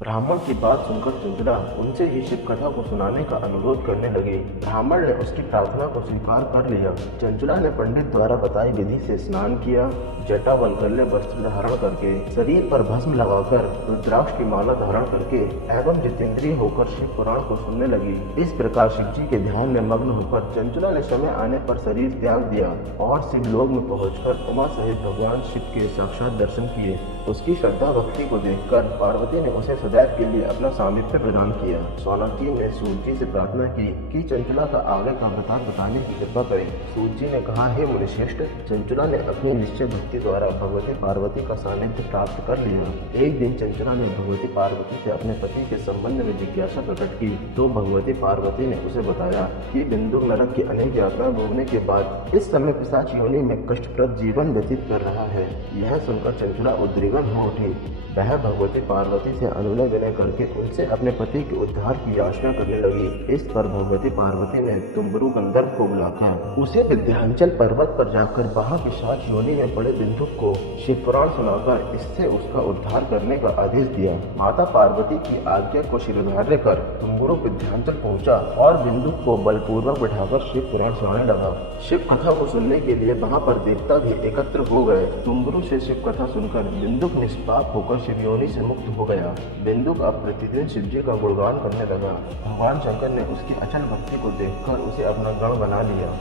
ब्राह्मण की बात सुनकर चंचला उनसे ही शिव कथा को सुनाने का अनुरोध करने लगी। ब्राह्मण ने उसकी प्रार्थना को स्वीकार कर लिया। चंचला ने पंडित द्वारा बताई विधि से स्नान किया। जटा वल्कल्य वस्त्र धारण करके, शरीर पर भस्म लगाकर, रुद्राक्ष की माला धारण करके एवं जितेंद्रिय होकर शिव पुराण को सुनने लगी। इस प्रकार शिव जी के ध्यान में मग्न होकर चंचला ने समय आने पर शरीर त्याग दिया और शिवलोक में पहुंचकर उमा सहित भगवान शिव के साक्षात दर्शन किए। उसकी श्रद्धा भक्ति को देखकर पार्वती ने उसे सदैव के लिए अपना सामिप्य प्रदान किया। सोनाक्षी ने सूत जी से प्रार्थना की कि चंचला का आगे का वृतांत बताने की कृपा करें। सूत जी ने कहा, हे मुनिश्रेष्ठ, चंचला ने अपनी निश्चय भक्ति द्वारा भगवती पार्वती का सानिध्य प्राप्त कर लिया। एक दिन चंचला ने भगवती पार्वती से अपने पति के संबंध में जिज्ञासा प्रकट की तो भगवती पार्वती ने उसे बताया कि बिंदु नरक की अनेक यात्रा भोगने के बाद इस समय पिशाच योनि में कष्टप्रद जीवन व्यतीत कर रहा है। यह सुनकर चंचला उद्विग्न हो उठी। वह भगवती पार्वती से अनुनय विनय करके उनसे अपने पति के उद्धार की याचना करने लगी। इस पर भगवती पार्वती ने तुम्बरु गंधर्व को बुलाकर उसे विंध्याचल पर्वत पर जाकर वहां पिशाच योनि में पड़े बिंदु को शिव पुराण सुनाकर इससे उसका उद्धार करने का आदेश दिया। माता पार्वती की आज्ञा को शिरोधार्य कर तुम्बरु विंध्याचल पहुंचा और बिंदु को बलपूर्वक बिठाकर शिव पुराण सुनाने लगा। शिव कथा को सुनने के लिए वहां पर देवता भी एकत्र हो गए। तुम्बरु से शिव कथा सुनकर बिंदुक निष्पाप होकर शिव योनि से मुक्त हो गया। बिंदुक अब प्रतिदिन शिव जी का गुणगान करने लगा। भगवान शंकर ने उसकी अचल भक्ति को देखकर उसे अपना गण बना लिया।